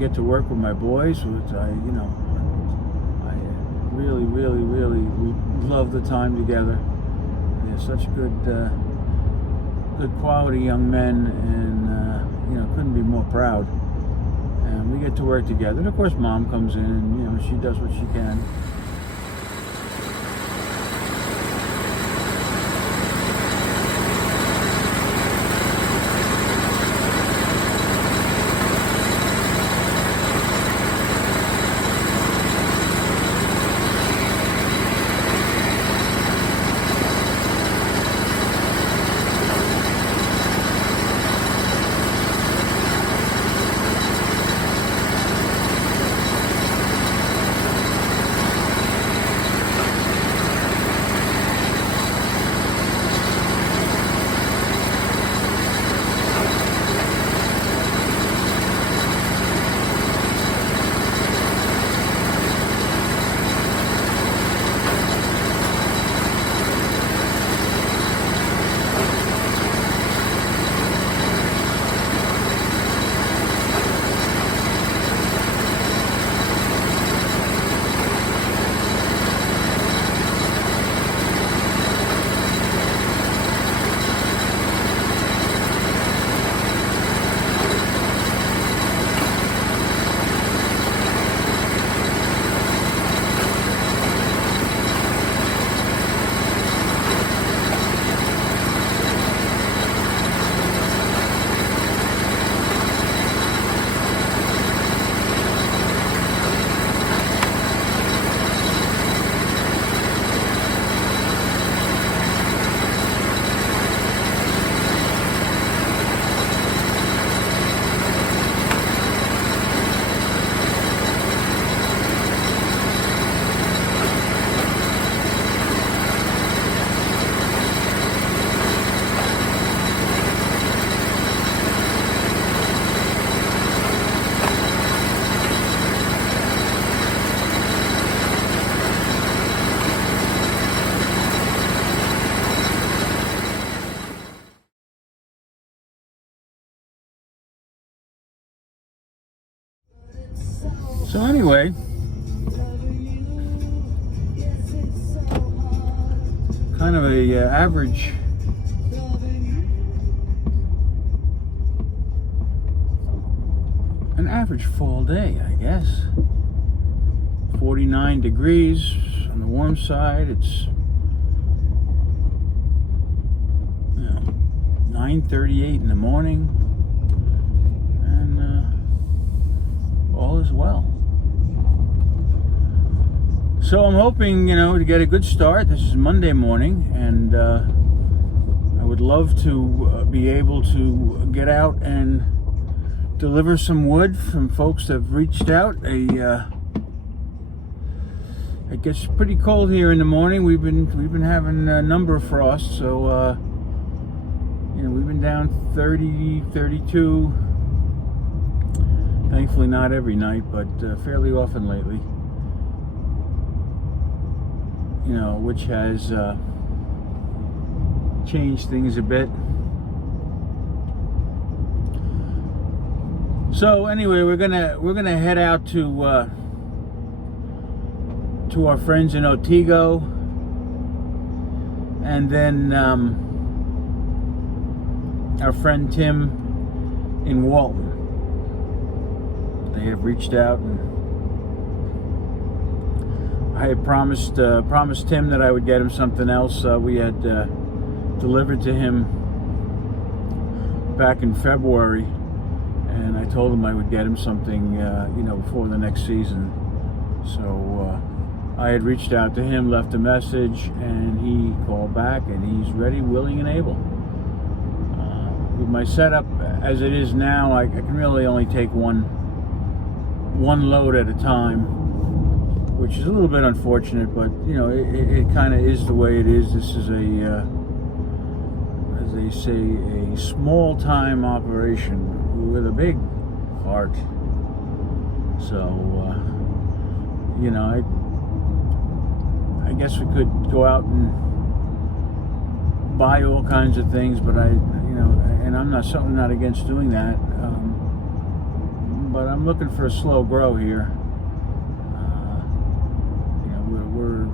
get to work with my boys, which I really, really, really love the time together. They're such good quality young men, and couldn't be more proud. And we get to work together. And of course, Mom comes in, and she does what she can. So anyway, kind of a average fall day, I guess. 49 degrees on the warm side. It's 9:38 in the morning, and all is well. So I'm hoping, to get a good start. This is Monday morning, and I would love to be able to get out and deliver some wood from folks that have reached out. It gets pretty cold here in the morning. We've been having a number of frosts, so we've been down 30, 32. Thankfully not every night, but fairly often lately. Which has changed things a bit. So anyway, we're gonna head out to our friends in Otsego, and then our friend Tim in Walton. They have reached out, and I had promised Tim that I would get him something else. We had delivered to him back in February, and I told him I would get him something, before the next season. So I had reached out to him, left a message, and he called back, and he's ready, willing, and able. With my setup as it is now, I can really only take one load at a time, which is a little bit unfortunate, but it kind of is the way it is. This is as they say, a small-time operation with a big heart. So, I guess we could go out and buy all kinds of things, but and I'm not against doing that. but I'm looking for a slow grow here. We're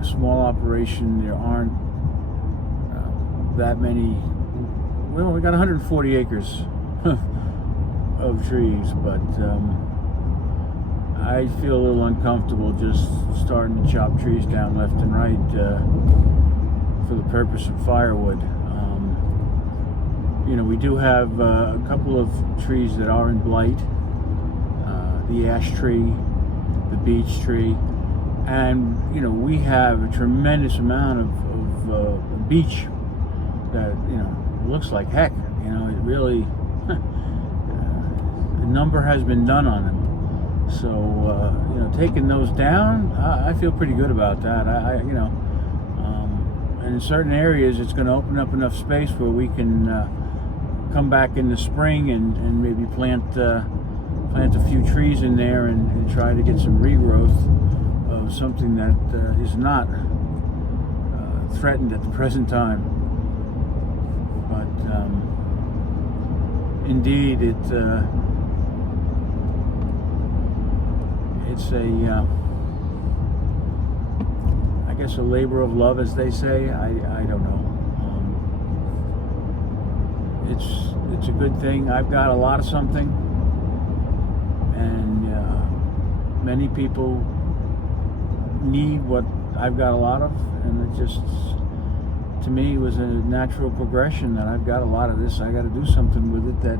a small operation. There aren't that many. Well, we got 140 acres of trees, but I feel a little uncomfortable just starting to chop trees down left and right for the purpose of firewood. We do have a couple of trees that are in blight, the ash tree, the beech tree, and we have a tremendous amount of beech that looks like heck. It really a number has been done on them. So taking those down, I feel pretty good about that. And in certain areas, it's going to open up enough space where we can come back in the spring and maybe plant a few trees in there and try to get some regrowth of something that is not threatened at the present time. But indeed, it's I guess a labor of love, as they say. I don't know. It's a good thing. I've got a lot of something, and many people need what I've got a lot of, and it just, to me, was a natural progression that I've got a lot of this. I got to do something with it that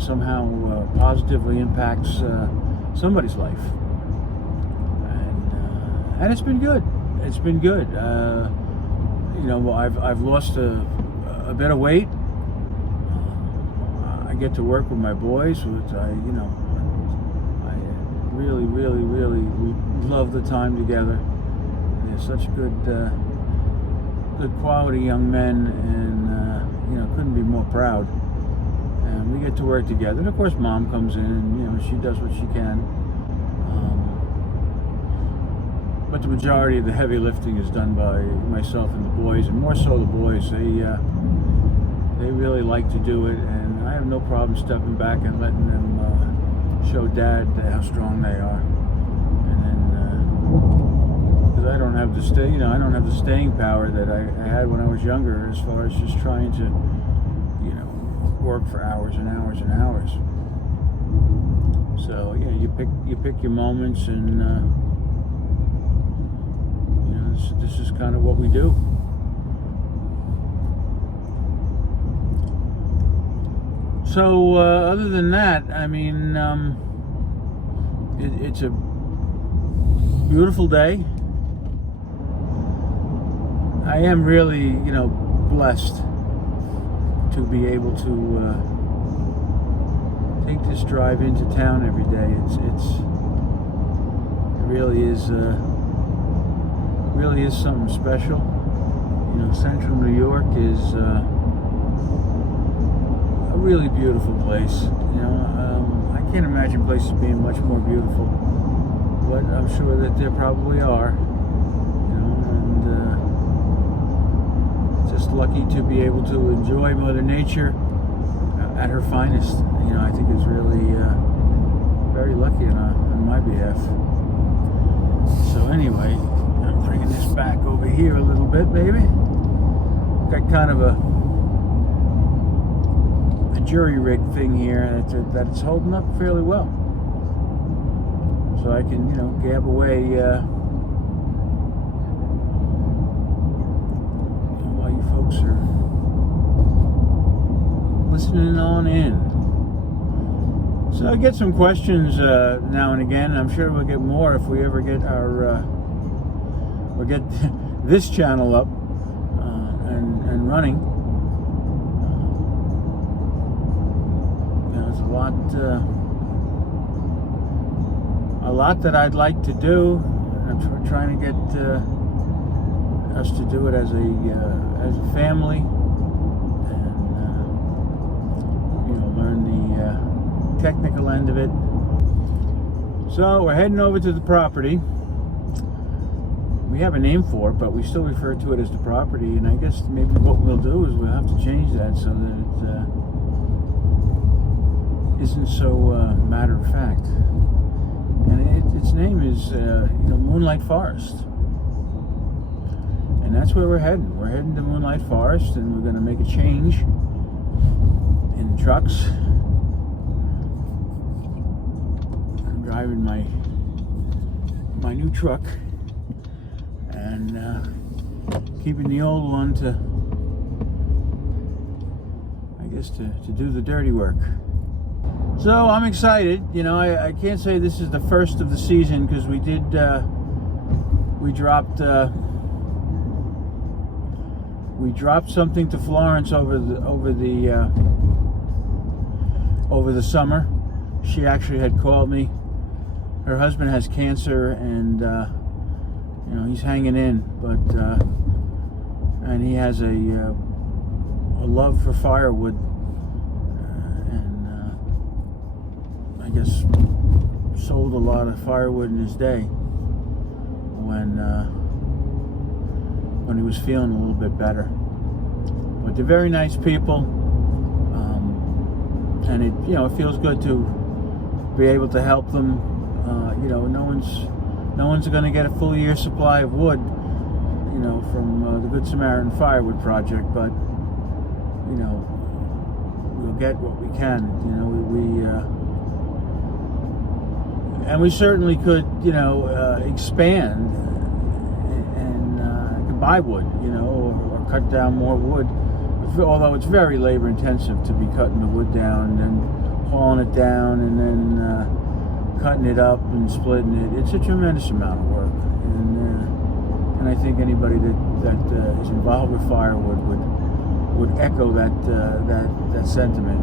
somehow positively impacts somebody's life, and it's been good. It's been good. I've lost a bit of weight. I get to work with my boys, which I really, really, really love the time together. They're such good quality young men, and couldn't be more proud. And we get to work together. And of course, Mom comes in, and she does what she can. But the majority of the heavy lifting is done by myself and the boys, and more so the boys. They really like to do it, and I have no problem stepping back and letting them show Dad how strong they are. And then, because I don't have the I don't have the staying power that I had when I was younger, as far as just trying to, work for hours and hours and hours. So yeah, you pick your moments, and this is kind of what we do. So other than that, I mean, it's a beautiful day. I am really, blessed to be able to take this drive into town every day. It really is something special. Central New York is a really beautiful place. I can't imagine places being much more beautiful, but I'm sure that there probably are. And just lucky to be able to enjoy Mother Nature at her finest. I think it's really very lucky on my behalf. So anyway, I'm bringing this back over here a little bit, baby. Got kind of a jury rig thing here that it's holding up fairly well, so I can gab away while you folks are listening on in. So I get some questions now and again. I'm sure we'll get more if we ever get our we'll get this channel up and running. There's a lot that I'd like to do. I'm trying to get us to do it as a family, and learn the technical end of it. So we're heading over to the property. We have a name for it, but we still refer to it as the property. And I guess maybe what we'll do is we'll have to change that so that isn't so matter of fact. And its name is Moonlight Forest. And that's where we're heading. We're heading to Moonlight Forest, and we're going to make a change in trucks. I'm driving my new truck and keeping the old one to do the dirty work. So I'm excited. I can't say this is the first of the season, because we dropped something to Florence over the summer. She actually had called me. Her husband has cancer, and he's hanging in, but and he has a love for firewood, and I guess sold a lot of firewood in his day when he was feeling a little bit better. But they're very nice people, and it feels good to be able to help them. No one's going to get a full year's supply of wood, from the Good Samaritan Firewood Project, but we'll get what we can. And we certainly could, expand and could buy wood, or cut down more wood. Although it's very labor intensive to be cutting the wood down and hauling it down and then cutting it up and splitting it. It's a tremendous amount of work, and I think anybody that is involved with firewood would echo that sentiment.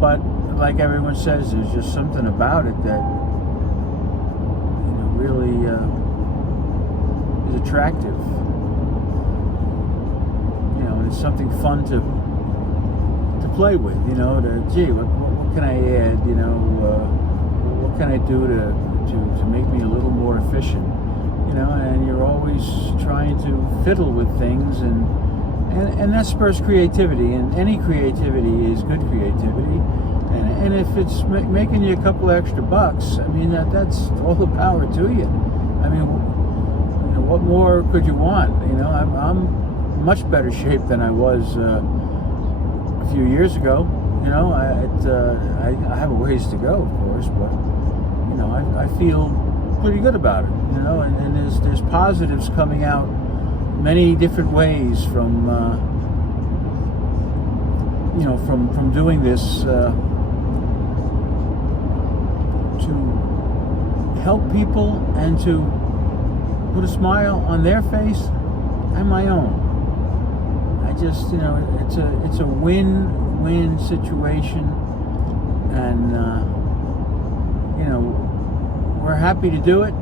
But like everyone says, there's just something about it that really is attractive. And it's something fun to play with. What can I add? What can I do to make me a little more efficient? And you're always trying to fiddle with things, and that spurs creativity, and any creativity is good creativity. And if it's making you a couple extra bucks, that's all the power to you. What more could you want? I'm in much better shape than I was a few years ago. I have a ways to go, of course, but I feel pretty good about it. And there's positives coming out many different ways from from doing this. To help people and to put a smile on their face and my own. I just, it's a win-win situation, and we're happy to do it,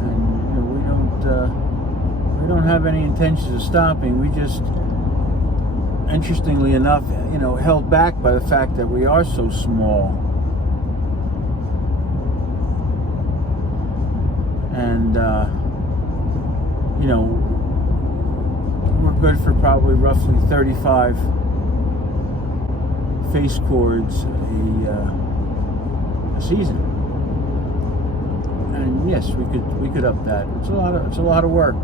and we don't have any intentions of stopping. We just, interestingly enough, held back by the fact that we are so small. And, we're good for probably roughly 35 face cords a season. And yes, we could up that. It's a lot of work.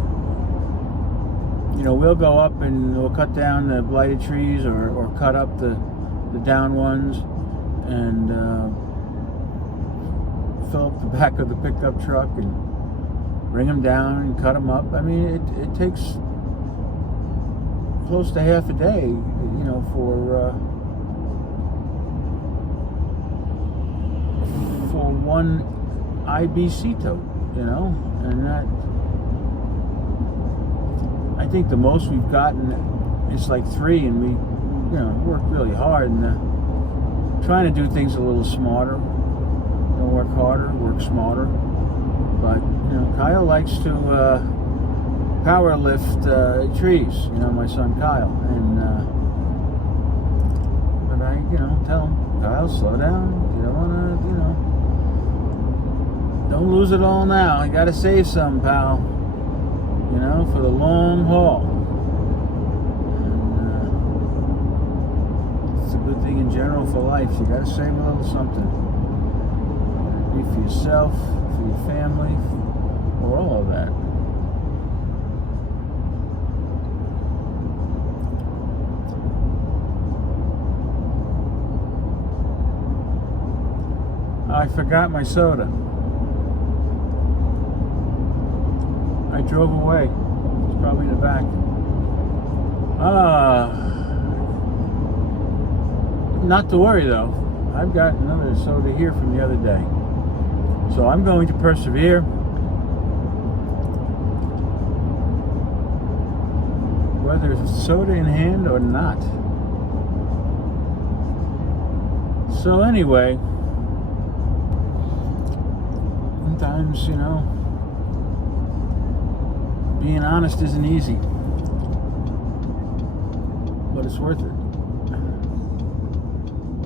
We'll go up and we'll cut down the blighted trees, or cut up the down ones, and fill up the back of the pickup truck and bring them down and cut them up. It takes close to half a day, for one IBC tote, and that. I think the most we've gotten is like 3, and we, worked really hard, and trying to do things a little smarter. Work harder, work smarter. But Kyle likes to power lift trees. My son Kyle, and but I, tell him, Kyle, slow down. You don't want to, don't lose it all now. You got to save some, pal. For the long haul. It's a good thing in general for life. You got to save a little something. Be for yourself, for your family, or all of that. I forgot my soda. I drove away. It's probably in the back. Not to worry though. I've got another soda here from the other day. So I'm going to persevere. Whether it's soda in hand or not. So anyway, sometimes, being honest isn't easy, but it's worth it.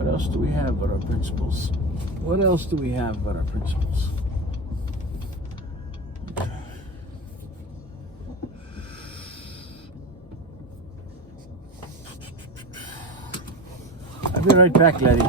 What else do we have but our principles? What else do we have but our principles? I'll be right back, Letty.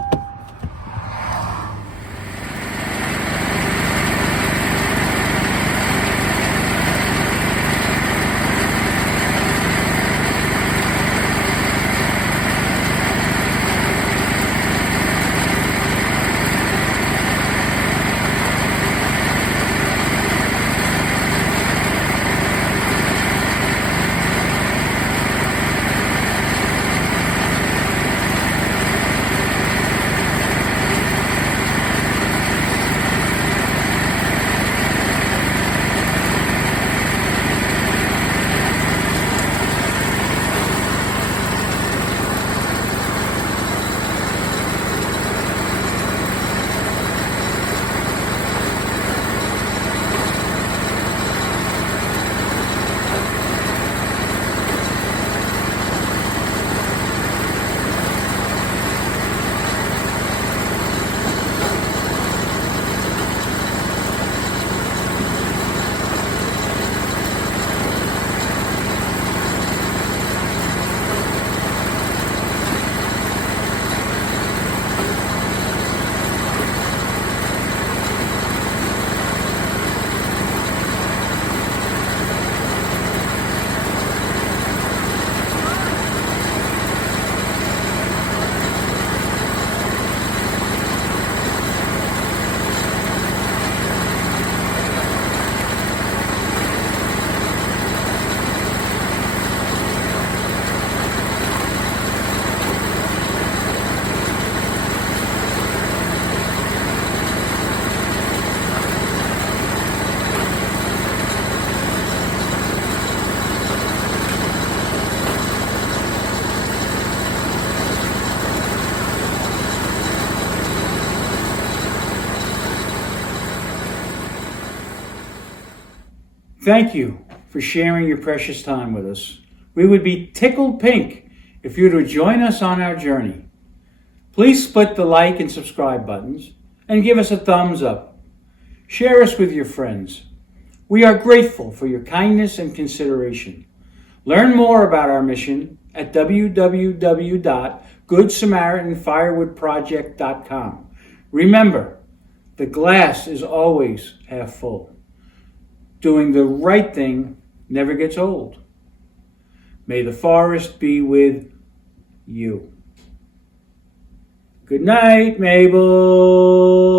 Thank you for sharing your precious time with us. We would be tickled pink if you would join us on our journey. Please split the like and subscribe buttons and give us a thumbs up. Share us with your friends. We are grateful for your kindness and consideration. Learn more about our mission at www.GoodSamaritanFirewoodProject.com. Remember, the glass is always half full. Doing the right thing never gets old. May the forest be with you. Good night, Mabel.